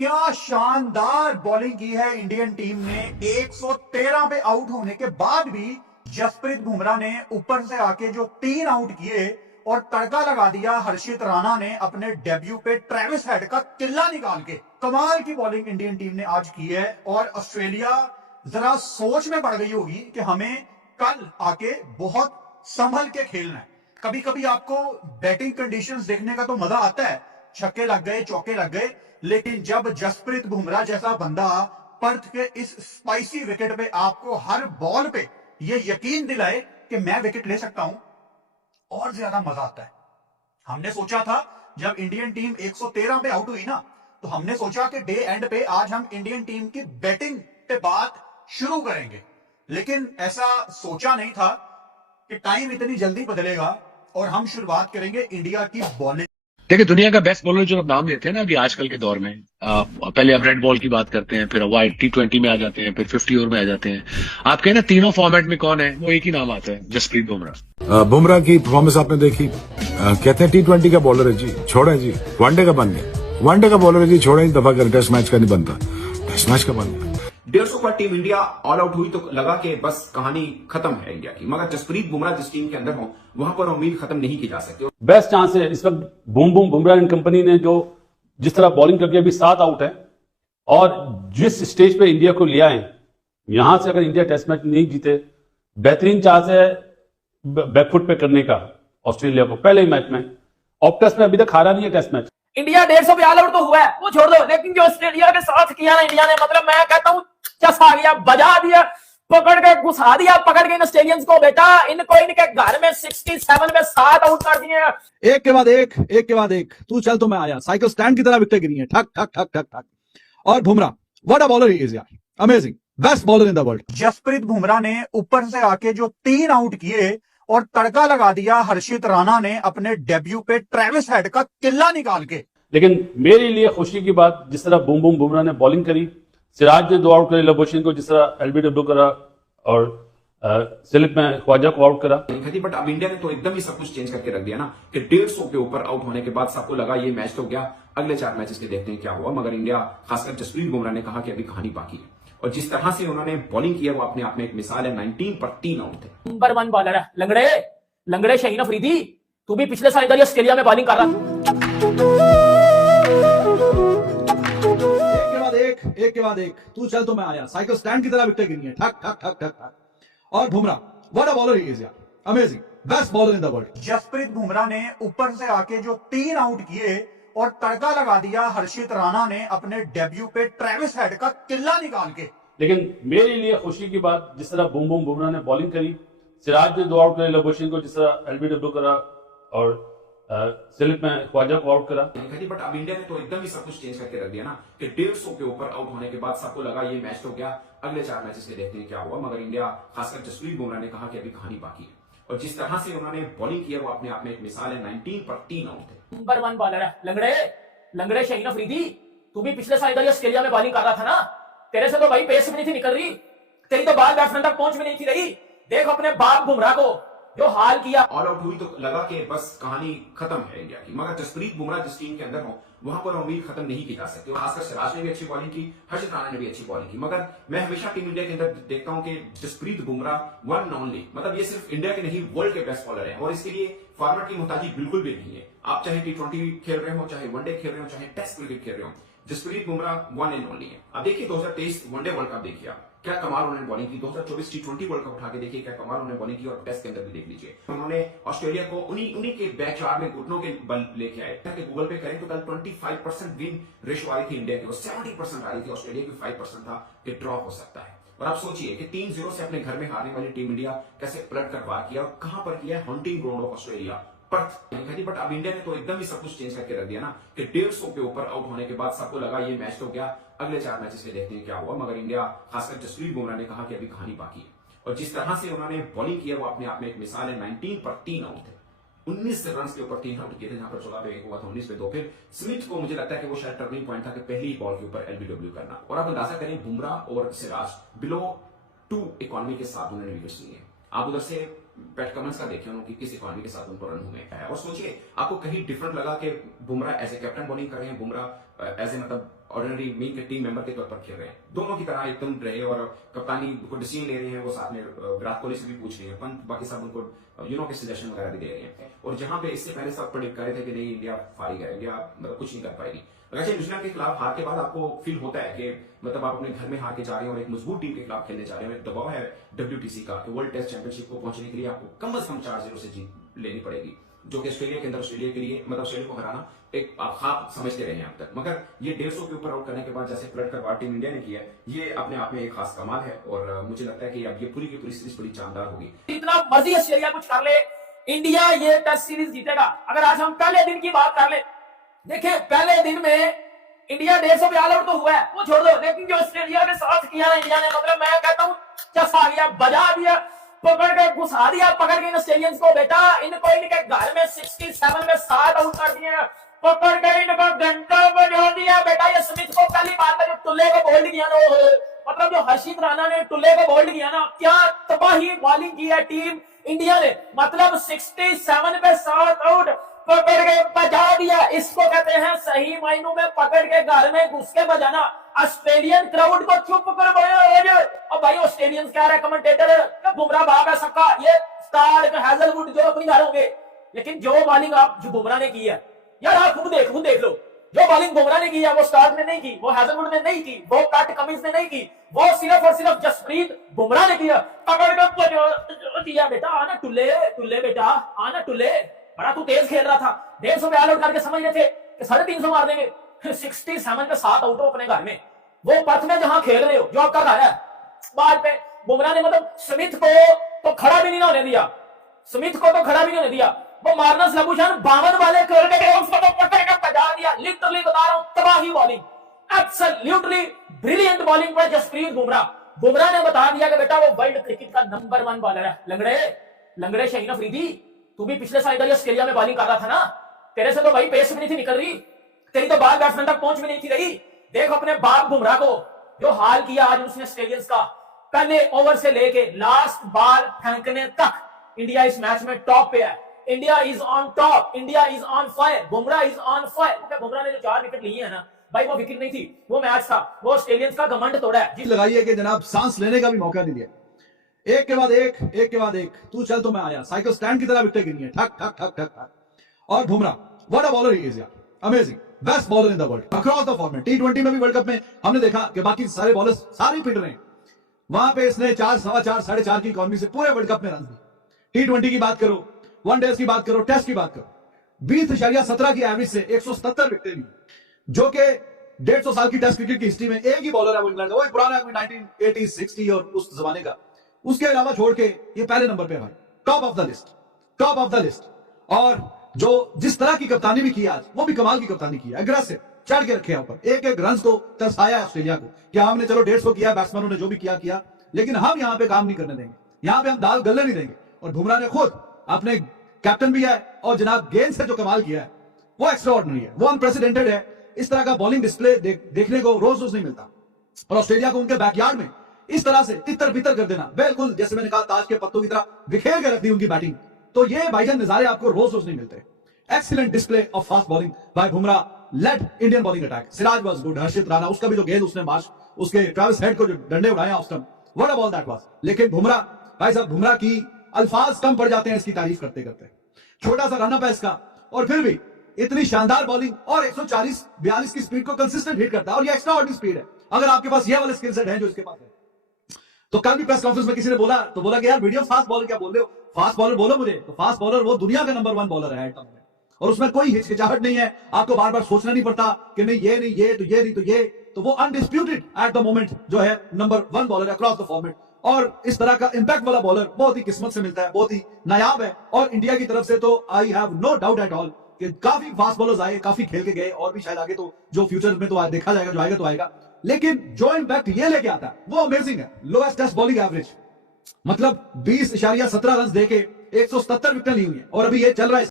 क्या शानदार बॉलिंग की है इंडियन टीम ने। 113 पे आउट होने के बाद भी जसप्रीत बुमराह ने ऊपर से आके जो 3 आउट किए और तड़का लगा दिया हर्षित राणा ने अपने डेब्यू पे ट्रेविस हेड का किल्ला निकाल के। कमाल की बॉलिंग इंडियन टीम ने आज की है और ऑस्ट्रेलिया जरा सोच में पड़ गई होगी कि हमें कल आके बहुत संभल के खेलना है। कभी कभी आपको बैटिंग कंडीशंस देखने का तो मजा आता है, छक्के लग गए चौके लग गए, लेकिन जब जसप्रीत बुमराह जैसा बंदा पर्थ के इस स्पाइसी विकेट पे आपको हर बॉल पे ये यकीन दिलाए कि मैं विकेट ले सकता हूं, और ज्यादा मजा आता है। हमने सोचा था जब इंडियन टीम 113 पे आउट हुई ना, तो हमने सोचा कि डे एंड पे आज हम इंडियन टीम की बैटिंग पे बात शुरू करेंगे, लेकिन ऐसा सोचा नहीं था कि टाइम इतनी जल्दी बदलेगा और हम शुरुआत करेंगे इंडिया की बॉलिंग। देखिए, दुनिया का बेस्ट बॉलर जो आप नाम लेते हैं ना अभी आजकल के दौर में, पहले आप रेड बॉल की बात करते हैं, फिर वाइट T20 में आ जाते हैं, फिर 50 ओवर में आ जाते हैं। आप कहें ना तीनों फॉर्मेट में कौन है, वो एक ही नाम आता है, जसप्रीत बुमराह। बुमराह की परफॉर्मेंस आपने देखी। कहते हैं T20 का बॉलर है जी, छोड़े जी, वनडे का बन गया। वनडे का बॉलर है जी, छोड़े दफा कर, टेस्ट मैच का नहीं बनता, टेस्ट मैच का बन गया। 150 पर टीम इंडिया ऑल आउट हुई तो लगा कि बस कहानी खत्म है इंडिया की, मगर जसप्रीत बुमराह जिस टीम के अंदर हो वहां पर उम्मीद खत्म नहीं की जा सकती। बेस्ट चांस है इस वक्त। Boom boom Bumrah and company ने जो जिस तरह बॉलिंग करके अभी 7 आउट है, और जिस स्टेज पे इंडिया को लिया है, यहां से अगर इंडिया टेस्ट मैच नहीं जीते, बेहतरीन चांस है बैकफुट पे करने का ऑस्ट्रेलिया को पहले ही मैच में। ऑप्टस में अभी तक हारा नहीं है टेस्ट मैच। इंडिया 150 पे ऑल आउट तो हुआ है, वो छोड़ दो, लेकिन जो ऑस्ट्रेलिया के साथ किया ना इंडिया ने, मतलब मैं कहता हूं चसा गया, बजा दिया, पकड़ के घुसा दिया, पकड़ के इन ऑस्ट्रेलियंस को। बेटा इनको इनके घर में 67 में 7 आउट कर दिए। एक के बाद एक तू चल तो मैं आया, साइकिल स्टैंड की तरह विकेट गिरी है, ठक ठक ठक ठक ठक। और Bumrah what a bowler he is यार, amazing, best bowler in the world. Jasprit Bumrah ने ऊपर से आके जो 3 आउट किए और तड़का लगा दिया हर्षित राणा ने अपने डेब्यू पे ट्रेविस हेड का किल्ला निकाल के। लेकिन मेरे लिए खुशी की बात, जिस तरह बूम बूम बुमराह ने बॉलिंग करी, सिराज ने 2 आउट करे, लबोशन को जिस तरह LBW करा, और स्लिप में ख्वाजा को आउट करा। बट अब इंडिया ने तो एकदम ही सब कुछ चेंज करके रख दिया ना कि 150 के ऊपर आउट होने के बाद सबको लगा ये मैच तो गया, अगले 4 मैचेस के देखते हैं क्या हुआ। मगर इंडिया, खासकर जसप्रीत बुमराह ने कहा कि अभी कहानी बाकी है, और जिस तरह से उन्होंने बॉलिंग की है वो अपने आप में एक मिसाल है। 19 पर 3 आउट थे। नंबर 1 बॉलर है लंगड़े, लंगड़े शाहीन अफरीदी, तू भी पिछले साल इधर ऑस्ट्रेलिया में बॉलिंग कर रहा। एक के बाद एक तू चल तो मैं आया, साइकिल स्टैंड की तरह विकेट गिरी है, ठक ठक ठक ठक ठक। और Bumrah what a bowler he is यार, amazing, best bowler in the world. Jasprit Bumrah ने ऊपर से आके जो 3 आउट किए और तड़का लगा दिया हर्षित राणा ने अपने डेब्यू पे ट्रेविस हेड का किल्ला निकाल के। लेकिन मेरे लिए खुशी की बात, जिस तरह बूम बूम बुमराह ने बॉलिंग करी, सिराज ने 2 आउट करे, लबोशन को जिस तरह LBW करा, और स्लिप में ख्वाजा को आउट करा। बट अब इंडिया ने तो एकदम ही सब कुछ चेंज करके रख दिया ना कि 150 के ऊपर आउट होने के बाद सबको लगा ये मैच तो गया, अगले 4 मैचेस के देखते हैं क्या हुआ। मगर इंडिया, खासकर जसप्रीत बुमराह ने कहा कि अभी कहानी बाकी है, और जिस तरह से उन्होंने बॉलिंग की है वो अपने आप में एक मिसाल है। 19 पर 3 आउट थे। नंबर 1 बॉलर है लंगड़े, लंगड़े शाहीन अफरीदी, तू भी पिछले साल इधर ऑस्ट्रेलिया में बॉलिंग कर रहा था ना, तेरे से तो भाई पेस भी नहीं थी निकल रही, तेरी तो बाल बैट्समैन तक पहुंच भी नहीं थी रही। देख अपने बाप बुमराह को जो हाल किया। ऑल आउट हुई तो लगा कि बस कहानी खत्म है इंडिया की, मगर जसप्रीत बुमराह जिस टीम के अंदर हो वहां पर उम्मीद खत्म नहीं की जा सकती। और खासकर सिराज ने भी अच्छी बॉलिंग की, हर्षित राणा ने भी अच्छी बॉलिंग की, मगर मैं हमेशा टीम इंडिया के अंदर देखता हूं कि जसप्रीत बुमराह वन ओनली, मतलब ये सिर्फ इंडिया के नहीं वर्ल्ड के बेस्ट बॉलर है, और इसके लिए फॉर्मेट की मुहताजी बिल्कुल भी नहीं है। आप चाहे T20 खेल रहे हो, चाहे वनडे खेल रहे हो, चाहे टेस्ट क्रिकेट खेल रहे हो, Jasprit Bumrah one and only है। अब देखिए 2023 वनडे वर्ल्ड कप देखिए आप, क्या कमाल उन्होंने बॉलिंग की। 2024 T20 वर्ल्ड कप उठा के देखिए क्या कमाल उन्होंने बॉलिंग की, और टेस्ट के अंदर भी देख लीजिए। उन्होंने ऑस्ट्रेलिया को उन्हीं के बैकयार्ड में घुटनों के बल लेके आए। गूगल पे करें तो कल 25% विन रेशो आ रही थी इंडिया की, और 70% आ रही थी ऑस्ट्रेलिया की, 5% था कि ड्रॉ हो सकता है। और आप सोचिए कि 3-0 से अपने घर में हारने वाली टीम इंडिया कैसे पलट कर वार किया, और कहां पर किया, hunting ground of Australia, Perth. But अब इंडिया ने तो एकदम ही सब कुछ चेंज करके रख दिया ना कि 150 के ऊपर आउट होने के बाद सबको लगा ये मैच तो गया, अगले 4 मैचेस के देखते हैं क्या हुआ। मगर इंडिया, खासकर जसप्रीत बुमराह ने कहा कि अभी कहानी बाकी है, और जिस तरह से उन्होंने बॉलिंग की है वो अपने आप में एक मिसाल है। 19 पर 3 आउट थे, 19 रन के ऊपर 3 आउट किए थे, जहां पर 14 पे 1 हुआ था, 19 पे 2। फिर स्मिथ को मुझे लगता है कि वो शायद टर्निंग पॉइंट था कि पहली ही बॉल के ऊपर LBW करना। और आप अंदाजा करें बुमराह और सिराज बिलो 2 इकोनॉमी के साथ उन्होंने विकेट्स लिए। आप उधर से पैट कमेंट्स का देखिए उनकी किस इकोनॉमी के साथ उनको रन हुए हैं, और सोचिए आपको कहीं डिफरेंट लगा कि Bumrah as a captain bowling कर रहे हैं, बुमराह एज ए मतलब ऑर्डिनरी मेन के टीम मेंबर के तौर पर खेल रहे हैं, दोनों की तरह एकदम रहे और कप्तानी को डिसीजन ले रहे हैं, वो साथ में विराट कोहली से भी पूछ रहे हैं, पंत बाकी सब उनको के सजेशन वगैरह भी दे रहे हैं। और जहां पे इससे पहले सब प्रेडिक्ट कर रहे थे कि नहीं इंडिया फारी है, इंडिया मतलब कुछ नहीं कर पाएगी। वैसे न्यूजीलैंड के खिलाफ हार के बाद आपको फील होता है कि मतलब आप अपने घर में हार के जा रहे हैं और एक मजबूत टीम के खिलाफ खेलने जा रहे हैं, एक दबाव है WTC का कि वर्ल्ड टेस्ट चैंपियनशिप को पहुंचने के लिए आपको कम से कम 4-0 से जीत लेनी पड़ेगी, जो कि ऑस्ट्रेलिया के अंदर ऑस्ट्रेलिया के लिए मतलब ऑस्ट्रेलिया को हराना एक आप ख्वाब समझते रहे हैं अब तक। मगर ये 150 के ऊपर आउट करने के बाद जैसे पलट कर बार टीम इंडिया ने किया, ये अपने आप में एक खास कमाल है और मुझे लगता है कि अब ये पूरी की पूरी सीरीज बड़ी शानदार होगी। इतना मर्जी ऑस्ट्रेलिया कुछ कर ले, इंडिया ये टेस्ट सीरीज जीतेगा। अगर आज हम पहले दिन की बात कर ले, देखिए पहले दिन में इंडिया 150 पे ऑल आउट तो हुआ है, वो छोड़ दो, लेकिन जो ऑस्ट्रेलिया के साथ किया ना इंडिया ने, मतलब मैं कहता हूँ चसा गया, बजा दिया, पकड़ के घुसा दिया, पकड़ के इन ऑस्ट्रेलियंस को बेटा, इनको इनके घर में 67 में 7 आउट कर दिए, पकड़ के इनको घंटा बजा दिया बेटा। ये स्मिथ को पहली बार में जो टुल्ले को बोल्ड किया ना, मतलब जो हर्षित राणा ने टुल्ले को बोल्ड किया ना, क्या तबाही बॉलिंग की है टीम इंडिया ने, मतलब 67 पे 7 आउट, पकड़ के बजा दिया। इसको कहते हैं सही मायनों में पकड़ के घर में घुस के बजाना। ऑस्ट्रेलियन क्राउड को चुप करवाया। और भाई ऑस्ट्रेलियंस कह रहे कमेंटेटर बुमराह भाग आ सका, ये स्टार्क हैजलवुड जो अपनी घर होंगे, लेकिन जो बॉलिंग आप जो बुमराह ने की है यार, आप खुद देख लो, जो बॉलिंग बुमराह ने की है वो स्टार्क ने नहीं की, वो हैजलवुड ने नहीं की, वो पैट कमिंस ने नहीं की, वो सिर्फ और सिर्फ जसप्रीत बुमराह ने किया। पकड़ के दिया बेटा, आना टुल्ले टुल्ले बेटा, आना टुल्ले, बड़ा तू तेज खेल रहा था, 150 पे ऑल आउट करके समझ रहे थे कि 350 मार देंगे, 67 पे 7 आउट हो अपने घर में, वो पर्थ में जहां खेल रहे हो, जो आपका घर है। बाद पे बुमराह ने मतलब स्मिथ को तो खड़ा भी नहीं होने दिया, स्मिथ को तो खड़ा भी नहीं होने दिया, वो मार्नस लबुशान 52 वाले कर के उसको तो पकड़ के बजा दिया। लिटरली बता रहा हूं, तबाही बॉलिंग, एब्सोल्युटली ब्रिलियंट बॉलिंग पर जसप्रीत बुमराह। बुमराह ने बता दिया कि बेटा वो वर्ल्ड क्रिकेट का नंबर 1 बॉलर है। लंगड़े शाहीन अफरीदी, तू भी पिछले साल इधर ऑस्ट्रेलिया में बॉलिंग कर रहा था ना, तेरे से तो भाई पेस भी नहीं थी निकल रही, तेरी तो बाल बैट्समैन तक पहुंच भी नहीं थी रही। देख अपने बाप बुमराह को जो हाल किया आज उसने ऑस्ट्रेलियंस का, पहले ओवर से लेके लास्ट बॉल फेंकने तक इंडिया इस मैच में टॉप पे है। India is on top, India is on fire, Bumrah is on fire. Bumrah ने जो 4 विकेट लिए है ना भाई, वो विकेट नहीं थी, वो मैच था, वो ऑस्ट्रेलियंस का घमंड तोड़ा है। जी लगाइए कि जनाब सांस लेने का भी मौका नहीं दिया, एक के बाद एक, तू चल तो मैं आया, साइकिल स्टैंड की तरह विकेट गिनी है, ठक ठक ठक ठक ठक। और Bumrah what a bowler he is यार, amazing, best bowler in the world across the format. T20 में भी वर्ल्ड कप में हमने देखा कि बाकी सारे बॉलर्स सारे पिट रहे हैं, वहां पे इसने 4, 4.25, 4.5 की इकोनॉमी से पूरे वर्ल्ड कप में रन दिए। T20 की बात करो, वनडेज की बात करो, टेस्ट की बात करो, 20.17 की एवरेज से 177 विकेट ली, जो कि 150 साल की टेस्ट क्रिकेट की हिस्ट्री में एक ही बॉलर है वो इंग्लैंड का, वो पुराना 1980, 60 और उस जमाने का, उसके अलावा छोड़ के ये पहले नंबर पे भाई, टॉप ऑफ द लिस्ट। और जो जिस तरह की कप्तानी भी की आज, वो भी कमाल की कप्तानी की, एग्रेसिव, चढ़ के रखे ऊपर, एक रन को तरसाया ऑस्ट्रेलिया को कि हमने चलो 150 किया, बैट्समैनों ने जो भी किया, लेकिन हम यहां पे काम नहीं करने देंगे, यहां पे हम दाल गलने नहीं देंगे। और बुमराह ने खुद अपने कैप्टन भी है और जनाब गेंद से जो कमाल किया है वो एक्स्ट्राऑर्डिनरी है, वो अनप्रेसिडेंटेड है। इस तरह का बॉलिंग डिस्प्ले देखने को रोज नहीं मिलता। और ऑस्ट्रेलिया को उनके बैकयार्ड में इस तरह से तितर बितर कर देना, बिल्कुल जैसे मैंने कहा ताज के पत्तों की तरह बिखेर के रख दी उनकी बैटिंग, तो ये भाईजान नजारे आपको रोज नहीं मिलते। Excellent display of fast bowling by Bumrah led Indian bowling attack. Siraj was good, Harshit Rana, उसका भी जो गेंद उसने मार्च, उसके ट्रेविस हेड को जो डंडे उड़ाया उस time, what a ball that was. लेकिन बुमराह भाई साहब, बुमराह की अल्फाज कम पड़ जाते हैं इसकी तारीफ करते करते। छोटा सा रनअप है इसका, और फिर भी इतनी शानदार बॉलिंग और 140-42 की स्पीड को कंसिस्टेंट हिट करता है, और ये एक्स्ट्रा ऑर्डिनरी स्पीड है। अगर आपके पास ये वाले स्किल सेट है जो इसके पास है, तो कल भी प्रेस कॉन्फ्रेंस में किसी ने बोला कि यार वीडियो फास्ट बॉलर क्या बोल रहे हो, फास्ट बॉलर बोलो मुझे। तो फास्ट बॉलर वो दुनिया का नंबर 1 बॉलर है, और उसमें कोई हिचकिचाहट नहीं है, आपको बार बार सोचना नहीं पड़ता कि नहीं ये नहीं, ये तो ये नहीं तो ये, तो वो अनडिस्प्यूटेड एट द मोमेंट जो है number 1 bowler across the format. और इस तरह का इंपैक्ट वाला बॉलर बहुत ही किस्मत से मिलता है, बहुत ही नायाब है। और इंडिया की तरफ से तो I have no doubt at all कि काफी फास्ट बॉलर्स आए, काफी खेल के गए, और भी शायद आगे तो जो फ्यूचर में तो देखा जाएगा, जो आएगा तो आएगा। लेकिन जो इंपैक्ट ये लेके आता है वो अमेजिंग है। लोएस्ट टेस्ट बॉलिंग एवरेज, मतलब 20.17 रन देके 177 विकेट ली हुई है, और अभी ये चल रहा है।